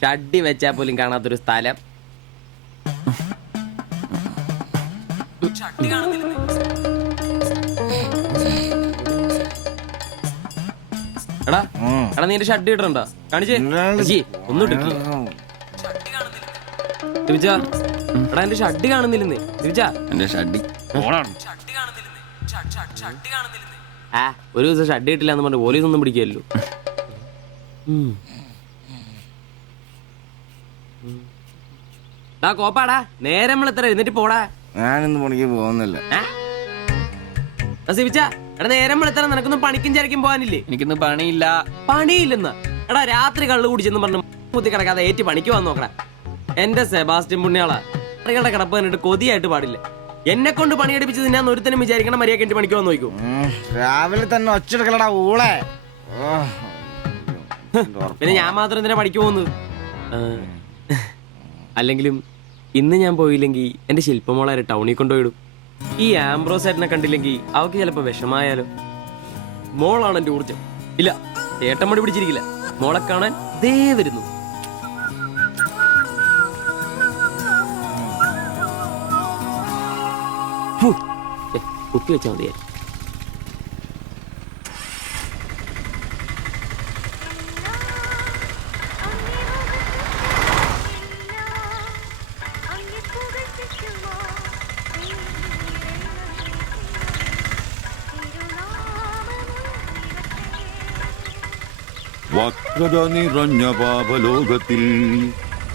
ഷഡ്ഡി വെച്ചാൽ പോലും കാണാത്തൊരു സ്ഥലം. എടാ എടാ നീ എന്റെ ഷഡ്ഡി ഇടണ്ട കാണിച്ചേ ഒന്നും ഇട്ടിട്ടില്ല. എടാ എന്റെ ഷഡ്ഡി കാണുന്നില്ലെന്ന് എന്റെ ഷഡ്ഡി ആ ഒരു ദിവസം ഷഡ്ഡി ഇട്ടില്ല എന്ന് പറഞ്ഞ് പോലീസ് ഒന്നും പിടിക്കല്ലോ. കോപ്പാടാ നേരെ നമ്മൾ എത്ര എന്നിട്ട് പോടാ. ഞാനിന്ന് പണിക്ക് പോകുന്നില്ല. എടാ നേരം എത്ര നിനക്കൊന്നും പണിക്കും ചരക്കും പോകാനില്ലേ? എനിക്കിന്ന് പണിയില്ല. പണിയില്ലെന്ന് എടാ രാത്രി കള്ളു കുടിച്ചെന്ന് പറഞ്ഞ് മുത്തി കിടക്കാതെ ഏറ്റി പണിക്ക് വന്ന് നോക്കടാ. എന്റെ സെബാസ്റ്റ്യൻ പുണ്യാളാ കറികളുടെ കിടപ്പ് കണ്ടിട്ട് കൊതിയായിട്ട് പാടില്ല. എന്നെ കൊണ്ട് പണിയെടുപ്പിച്ച് ഞാൻ ഒരുത്തനും വിചാരിക്കണം മര്യാദ എന്റെ പണിക്ക് വന്ന് നോക്കൂ. രാവിലെ തന്നെ ഒച്ചെടുക്കലടാ ഊളെ. പിന്നെ ഞാൻ മാത്രം എന്തിനാ പണിക്ക് പോകുന്നത്? അല്ലെങ്കിലും ഇന്ന് ഞാൻ പോയില്ലെങ്കിൽ എന്റെ ശില്പമോളാരെ ടൗണിൽ കൊണ്ടുപോയിടും. ഈ ആംബ്രോസേട്ടനെ കണ്ടില്ലെങ്കിൽ അവക്ക് ചിലപ്പോ വിഷമായാലോ. മോളാണ് എന്റെ ഊർജം. ഇല്ല ചേട്ടൻ മടി പിടിച്ചിരിക്കില്ല. മോളെ കാണാൻ ദേ വരുന്നു. കുത്തി വെച്ചാൽ മതിയായി. വക്രത നിറഞ്ഞ പാപലോകത്തിൽ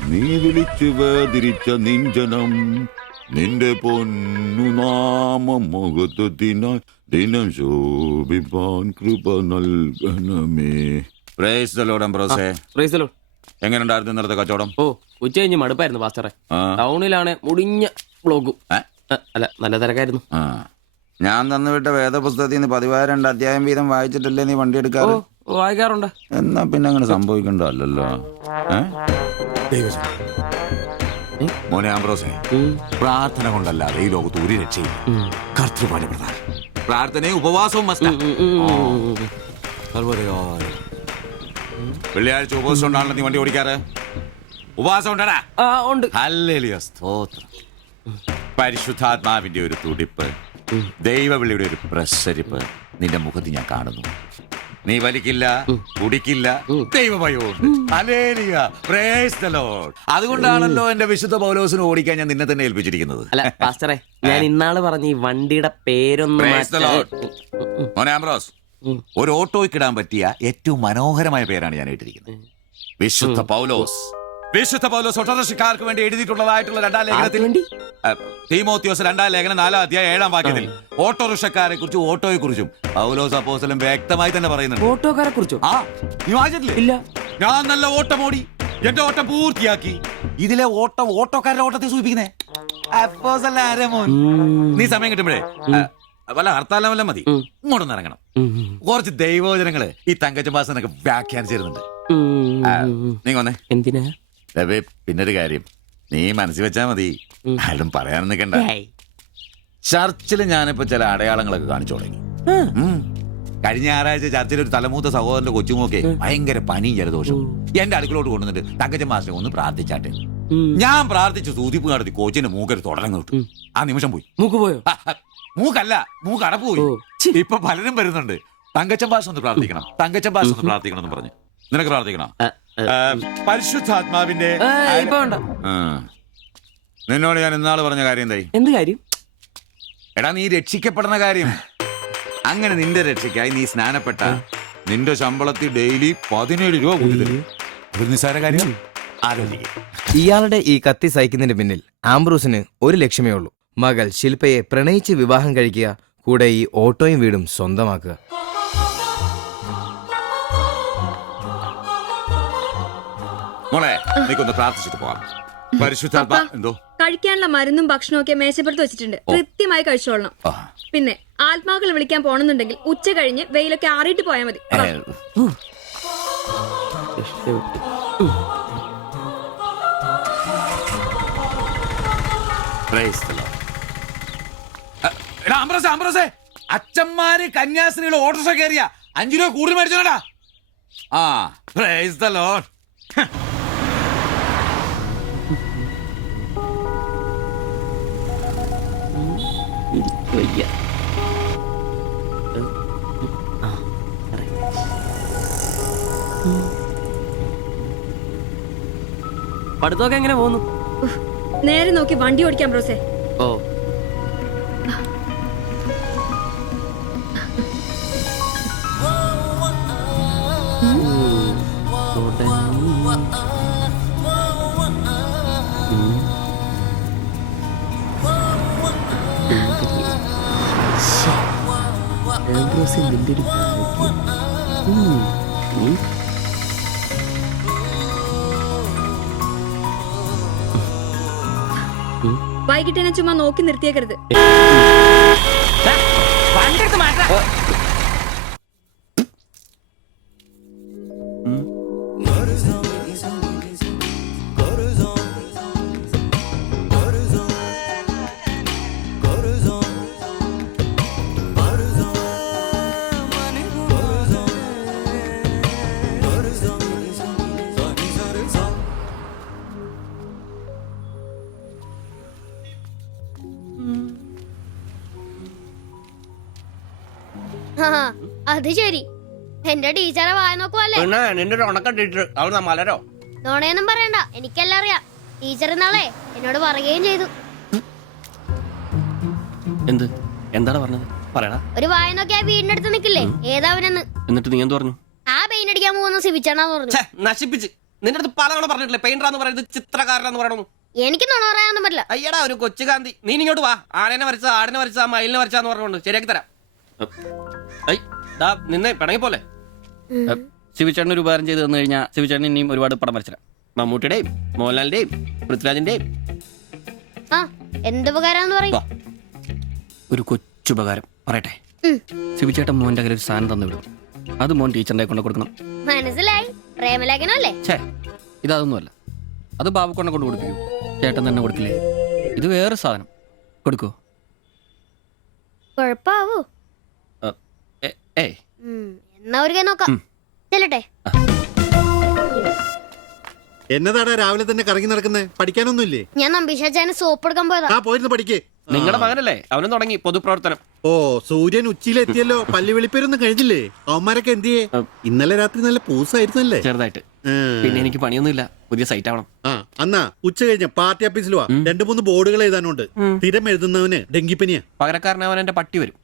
നീ വിളിച്ചു വേദിരിച്ച നിഞ്ജനം നിന്റെ പൊന്നു നാമം മുഖത്തിനായി ദിനം ശോഭിപ്പാൻ കൃപ നൽകണമേ. പ്രൈസ് ദി ലോർഡ് അംബ്രോസേ. Praise the lord. എങ്ങനെയുണ്ടായിരുന്നു ഇന്നലത്തെ കച്ചവടം? ഓ ഉച്ച കഴിഞ്ഞ് മടുപ്പായിരുന്നു പാസ്റ്ററെ. ടൗണിലാണ് മുടിഞ്ഞ ബ്ലോഗും. അല്ല നല്ല തിരക്കായിരുന്നു. ഞാൻ തന്നുവിട്ട വേദപുസ്തകത്തിൽ നിന്ന് 12 അധ്യായം വീതം വായിച്ചിട്ടല്ലേ നീ വണ്ടി എടുക്കാറ്? വായിക്കാറുണ്ട്. എന്നാ പിന്നെ അങ്ങനെ സംഭവിക്കണ്ടല്ലോ. മോനെ ആംബ്രോസേ, പ്രാർത്ഥന കൊണ്ടല്ലാതെ ഈ ലോകത്ത് ഒരു രക്ഷയില്ല. കർത്തൃപാട് പ്രധാനം. പ്രാർത്ഥനയും ഉപവാസവും വെള്ളിയാഴ്ച ഉപവാസം ഉണ്ടാണല്ലോ നീ വണ്ടി ഓടിക്കാറ്. ഉപവാസം ഉണ്ടടാ? ഉണ്ട്. ഹല്ലേലൂയ, സ്തോത്രം. പരിശുദ്ധാത്മാവിന്റെ ഒരു തുടിപ്പ്, ദൈവവിളിയുടെ ഒരു പ്രസരിപ്പ് നിന്റെ മുഖത്ത് ഞാൻ കാണുന്നു. നീ വലിക്കില്ല, കുടിക്കില്ല, ദൈവഭയമുണ്ട്. Hallelujah, praise the lord. അതുകൊണ്ടാണല്ലോ എന്റെ വിശുദ്ധ പൗലോസിന് ഓടിക്കാൻ ഞാൻ നിന്നെ തന്നെ ഏൽപ്പിച്ചിരിക്കുന്നത്. അല്ല പാസ്റ്ററെ, ഞാൻ ഇന്നാള് പറഞ്ഞ ഈ വണ്ടിയുടെ പേരൊന്നും. മോനെ ആംബ്രോസ്, ഒരു ഓട്ടോയ്ക്കിടാൻ പറ്റിയ ഏറ്റവും മനോഹരമായ പേരാണ് ഞാൻ ഇട്ടിരിക്കുന്നത്. വിശുദ്ധ പൗലോസ്. വിശുദ്ധ പൗലോസ് ഓട്ടോറിക്ഷക്കാർക്ക് വേണ്ടി എഴുതിയിട്ടുള്ളതായിട്ടുള്ള 2-ാം ലേഖനത്തിൽ, തീമോത്തിയോസ് 2-ാം ലേഖനം 4-ാം അധ്യായം 7-ാം വാക്യത്തിൽ ഓട്ടോറിക്ഷക്കാരെ കുറിച്ചും ഓട്ടോയെ കുറിച്ചും പൗലോസ് അപ്പോസ്തലൻ വ്യക്തമായി തന്നെ പറയുന്നുണ്ട്. ഓട്ടോക്കാരെ കുറിച്ചോ? നീ വായിച്ചിട്ടില്ലേ? ഇല്ല. ഞാൻ നല്ല ഓട്ടമോടി എന്റെ ഓട്ടം പൂർത്തിയാക്കി. ഇതിലെ ഓട്ടം ഓട്ടോക്കാരുടെ ഓട്ടത്തെ സൂചിപ്പിക്കുന്നേ. നീ സമയം കിട്ടുമ്പോഴേ വല്ല ഹർത്താലം വല്ല മതി, ഇങ്ങോട്ടൊന്ന് ഇറങ്ങണം. കുറച്ച് ദൈവവചനങ്ങള് ഈ തങ്കച്ചമ്പാസനൊക്കെ വ്യാഖ്യാനിച്ചിരുന്നുണ്ട്. നീ വന്നേ. എന്തിനാ? പിന്നൊരു കാര്യം നീ മനസ്സിൽ വെച്ചാ മതി, ആരും പറയാൻ നിൽക്കണ്ട. ചർച്ചിൽ ഞാനിപ്പോ ചില അടയാളങ്ങളൊക്കെ കാണിച്ചു തുടങ്ങി. കഴിഞ്ഞ ഞായറാഴ്ച ചർച്ചിൽ ഒരു തലമൂത്ത സഹോദരന്റെ കൊച്ചുമോക്കെ ഭയങ്കര പനിയും ജലദോഷവും എന്റെ അടുക്കളോട്ട് കൊണ്ടുവന്നിട്ട് തങ്കച്ചൻ മാസ്റ്റർ ഒന്ന് പ്രാർത്ഥിച്ചാട്ടെ. ഞാൻ പ്രാർത്ഥിച്ചു സൂതിപ്പ് നടത്തി കോച്ചിന്റെ മൂക്കൊരു തുടരം കിട്ടും. ആ നിമിഷം പോയി. മൂക്ക് പോയോ? മൂക്കല്ല, മൂക്ക് അടപ്പ് പോയി. ഇപ്പൊ പലരും വരുന്നുണ്ട്, തങ്കച്ചൻ ഭാഷ ഒന്ന് പ്രാർത്ഥിക്കണം, തങ്കച്ചൻ ഭാഷ ഒന്ന് പ്രാർത്ഥിക്കണം എന്ന് പറഞ്ഞു. നിനക്ക് പ്രാർത്ഥിക്കണം? പരിശുദ്ധാത്മാവിന്റെ നിന്നോട് ഞാൻ ഇന്നാള് പറഞ്ഞ കാര്യം എന്തായി? എന്ത് കാര്യം? എടാ നീ രക്ഷിക്കപ്പെടുന്ന കാര്യം. അങ്ങനെ നിന്റെ രക്ഷയ്ക്കായി നീ സ്നാനപ്പെട്ട നിന്റെ ശമ്പളത്തിൽ ഡെയിലി 17 രൂപ കൂടി തരും. ഒരു നിസ്സാര കാര്യം ആലോചിക്കുക. ഇയാളുടെ ഈ കത്തി സഹിക്കുന്നതിന് പിന്നിൽ ആംബ്രൂസിന് ഒരു ലക്ഷ്യമേ ഉള്ളൂ. മകൾ ശില്പയെ പ്രണയിച്ച് വിവാഹം കഴിക്കുക, കൂടെ ഈ ഓട്ടോയും വീടും സ്വന്തമാക്കുക. മോളെ നീക്കൊന്ന് പ്രാർത്ഥിച്ചിട്ട് പോവാം. പരിശുദ്ധാത്മാ. എന്തോ? കഴിക്കാനുള്ള മരുന്നും ഭക്ഷണവും ഒക്കെ മേശപ്പുറത്ത് വെച്ചിട്ടുണ്ട്, കൃത്യമായി കഴിച്ചോളണം. പിന്നെ ആത്മാക്കൾ വിളിക്കാൻ പോണെന്നുണ്ടെങ്കിൽ ഉച്ച കഴിഞ്ഞ് വെയിലൊക്കെ ആറിയിട്ട് പോയാൽ മതി. അച്ഛന്മാര് കന്യാസ്ത്രീകൾ ഓട്ടോറിക്ഷ കയറിയ 5 രൂപ കൂടുതൽ മേടിച്ചോടാ. ആ പ്രൈസ് ദി ലോർഡ്. വയ്യ. പഠിത്തമൊക്കെ എങ്ങനെ പോകുന്നു? നേരെ നോക്കി വണ്ടി ഓടിക്കാം ബ്രോസേ. ഓ വൈകിട്ട് എന്നെ ചുമ്മാ നോക്കി നിർത്തിയേക്കരുത്. അത് ശരി, എന്റെ ടീച്ചറെ വായ നോക്കുവല്ലേ? നിന്റെ ഒരു ഉണക്കം ടീച്ചർ അവൾ മലരോ? നോണയൊന്നും പറയണ്ട, എനിക്കെല്ലാം അറിയാം. ടീച്ചർ ഇന്നാളെ എന്നോട് പറയുകയും ചെയ്തു. എന്ത്? എന്താണ് പറഞ്ഞത്? പറയടാ. ഒരു വായ നോക്കി ആ വീടിന്റെ അടുത്ത് നിക്കില്ലേ, ഏതാവനെന്ന്. എന്നിട്ട് നീ എന്ത് പറഞ്ഞു? ആ പെയിന്റ് അടിക്കാൻ പോകുന്ന സിവിച്ചാണെന്ന് പറഞ്ഞു. നശിപ്പിച്ച്. നിന്റെ അടുത്ത് പലതവണ പറഞ്ഞിട്ടില്ലേ പെയിന്ററാന്ന് പറയുന്നത് ചിത്രകാരനാന്ന് പറയണു. എനിക്ക് നുണ പറയാനൊന്നും പറ്റില്ല. അയ്യടാ ഒരു കൊച്ചു കാന്തി. നീ ഇങ്ങോട്ട് വാ. ആനേനെ വരച്ച, ആടിനെ വരച്ച, മയിലിനെ വരച്ചാന്ന് പറഞ്ഞുകൊണ്ട് ശരിയാക്കി തരാം. നിന്നെ പിണങ്ങി പോലെ ശിവചേട്ടൻ ഒരു ഉപകാരം ചെയ്ത് തന്നു കഴിഞ്ഞാൽ ശിവചേട്ടൻ ഇനിയും ഒരുപാട് പടം വരച്ചിടാം. മമ്മൂട്ടിയുടെയും മോഹൻലാലിന്റെയും പൃഥ്വിരാജിന്റെയും. ആ എന്ത് ഉപകാരാന്ന് പറയും? ഒരു കൊച്ചുപകാരം പറയട്ടെ. ശിവചേട്ടൻ മോന്റെ കയ്യിൽ ഒരു സാധനം തന്നു വിടും. അത് മോൻ ടീച്ചറിന്റെ കൊണ്ട് കൊടുക്കണം. മനസ്സിലായി, പ്രേമലേഖനല്ലേ? ഛേ, ഇതൊന്നുമല്ല. അത് ബാബുക്കൊണ്ട കൊണ്ട് കൊടുപ്പിക്കൂ. ചേട്ടൻ തന്നെ കൊടുക്കില്ലേ? ഇത് വേറെ സാധനം. കൊടുക്കോ? കൊഴപ്പാവൂ? ഏയ് എന്നാ ഒരു കൈ നോക്കാം. ചെല്ലട്ടെ. എന്നതാടാ രാവിലെ തന്നെ കറങ്ങി നടക്കുന്നേ? പഠിക്കാനൊന്നുമില്ലേ? ഞാൻ നമ്പീശാച്ചാന് സോപ്പ് എടുക്കാൻ പോയതാ. ആ പോയിരുന്നു പഠിക്കേ. നിങ്ങളുടെ മകനല്ലേ, അവനും തുടങ്ങി പൊതുപ്രവർത്തനം. ഓ സൂര്യൻ ഉച്ചയിലെത്തിയല്ലോ. പല്ലി വെളിപ്പേരൊന്നും കഴിഞ്ഞില്ലേ? അവന്മാരൊക്കെ എന്തിയേ? ഇന്നലെ രാത്രി നല്ല പൂസായിരുന്നല്ലേ? ചെറുതായിട്ട്. പിന്നെ എനിക്ക് പണിയൊന്നുമില്ല, പുതിയ സൈറ്റ് ആവണം. ആ എന്നാ ഉച്ച കഴിഞ്ഞ പാർട്ടി ഓഫീസിൽ വാ. 2-3 ബോർഡുകൾ എഴുതാനുണ്ട്. സ്ഥിരം എഴുതുന്നവന് ഡെങ്കിപ്പനിയാ. പകരക്കാരനവൻ എന്റെ പട്ടി വരും.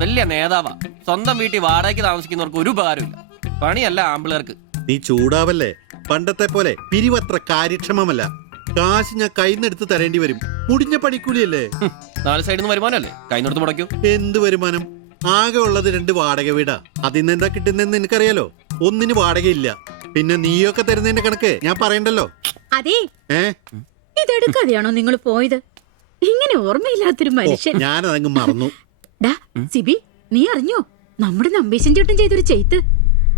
വലിയ നേതാവാ. സ്വന്തം വീട്ടിൽ വാടകയ്ക്ക് താമസിക്കുന്നവർക്ക് ഒരു ഉപകാരമില്ല. പണിയല്ല ആമ്പിളേർക്ക്. നീ ചൂടാവല്ലേ? പണ്ടത്തെ പോലെ പിരിവത്ര കാര്യക്ഷമമല്ല. കാശ് ഞാൻ കൈന്നെടുത്ത് തരേണ്ടി വരും. മുടിഞ്ഞ പണിക്കൂലിയല്ലേ? 4 സൈഡിൽ നിന്ന് വരുമാനമല്ലേ, കൈനോടത്ത് മുടക്കൂ. എന്ത് വരുമാനം? ആകെ ഉള്ളത് 2 വാടക വീടാ. അതിന്ന് എന്താ കിട്ടുന്നെന്ന് നിനക്കറിയാലോ. ഒന്നിന് വാടകയില്ല. പിന്നെ നീയൊക്കെ തരുന്നതിന്റെ കണക്ക് ഞാൻ പറയണ്ടല്ലോ. അതെ, ഇതെടുക്കാതെയാണോ നിങ്ങൾ പോയത്? ഇങ്ങനെ ഓർമ്മയില്ലാത്തൊരു മനുഷ്യൻ. ഞാനതങ്ങ് മറന്നു. ഡാ സിബി, നീ അറിഞ്ഞോ നമ്മുടെ നമ്പീശൻ ചേട്ടൻ ചെയ്തൊരു ചെയ്ത്ത്?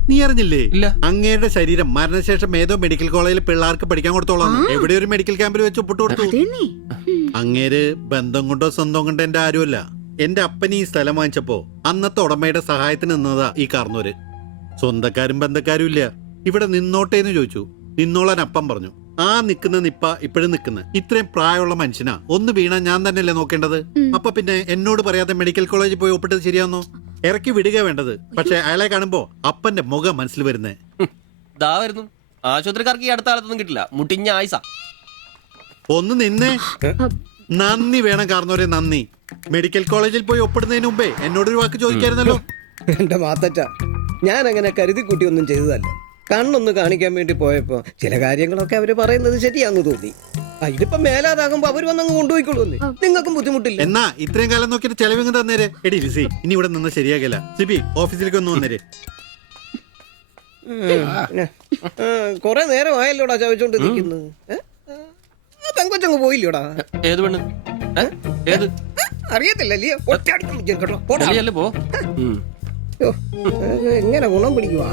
നീ അറിഞ്ഞില്ലേ? ഇല്ല. അങ്ങയുടെ ശരീരം മരണശേഷം ഏതോ മെഡിക്കൽ കോളേജിൽ പിള്ളേർക്ക് പഠിക്കാൻ കൊടുത്തോളാം. എവിടെ ഒരു മെഡിക്കൽ ക്യാമ്പിൽ വെച്ച് ഒപ്പിട്ട് കൊടുത്തു. അങ്ങേര് ബന്ധം കൊണ്ടോ സ്വന്തം കൊണ്ടോ എന്റെ ആരുമല്ല. എന്റെ അപ്പന് ഈ സ്ഥലം വാങ്ങിച്ചപ്പോ അന്നത്തെ ഉടമയുടെ സഹായത്തിന് നിന്നതാ ഈ കാർന്നൂര്. സ്വന്തക്കാരും ബന്ധക്കാരും ഇല്ല. ഇവിടെ നിന്നോട്ടേന്ന് ചോദിച്ചു. നിന്നോളാൻ അപ്പം പറഞ്ഞു. ആ നിക്കുന്ന നിപ്പ ഇപ്പോഴും നിക്കുന്ന. ഇത്രയും പ്രായമുള്ള മനുഷ്യനാ. ഒന്ന് വീണാ ഞാൻ തന്നെയല്ലേ നോക്കേണ്ടത്? അപ്പൊ പിന്നെ എന്നോട് പറയാതെ മെഡിക്കൽ കോളേജിൽ പോയി ഒപ്പിട്ടത് ശരിയാന്നോ? ഇറക്കി വിടുക വേണ്ടത്. പക്ഷെ അയാളെ കാണുമ്പോ അപ്പന്റെ മുഖം മനസ്സിൽ വരുന്നേ. ദാ വരുന്നു. ആശുപത്രിക്കാർക്ക് ഈ അടുത്ത കാലത്തൊന്നും കിട്ടില്ല. മുട്ടിഞ്ഞ ആയിസ. ഒന്ന് നിന്നേ. നന്ദി വേണം കാർന്നോരെ, നന്ദി. മെഡിക്കൽ കോളേജിൽ പോയി ഒപ്പിടുന്നതിന് മുമ്പേ എന്നോടൊരു വാക്ക് ചോദിക്കായിരുന്നല്ലോ. എന്റെ മാത്തച്ച, ഞാൻ അങ്ങനെ കരുതി കൂട്ടിയൊന്നും ചെയ്തതല്ല. കണ്ണൊന്ന് കാണിക്കാൻ വേണ്ടി പോയപ്പോ ചില കാര്യങ്ങളൊക്കെ അവര് പറയുന്നത് ശരിയാന്ന് തോന്നി. ഇതിപ്പോ മേലാതാകുമ്പോ അവര് വന്നങ്ങ് കൊണ്ടുപോയിക്കോളൂ. നിങ്ങൾക്കും ബുദ്ധിമുട്ടില്ല. എന്നാ ഇത്രയും കാലം നോക്കിയിട്ട് ചെലവിങ് തന്നേരെ. എടി ലിസി, ഇനി ഇവിടെ നിന്ന് ശരിയാകില്ല. സിബി ഓഫീസിലേക്ക് ഒന്ന് വന്നേരെ. കൊറേ നേരം ആയല്ലോടാ ചവച്ചോണ്ട് നിൽക്കുന്നത്. പെങ്കൊച്ചങ്ങ് പോയില്ലോടാ. ഏത് പെണ്ണ്? ഏത്? അറിയത്തില്ലല്ലേ? പോ. എങ്ങനെ ഗുണം പിടിക്കുവാ?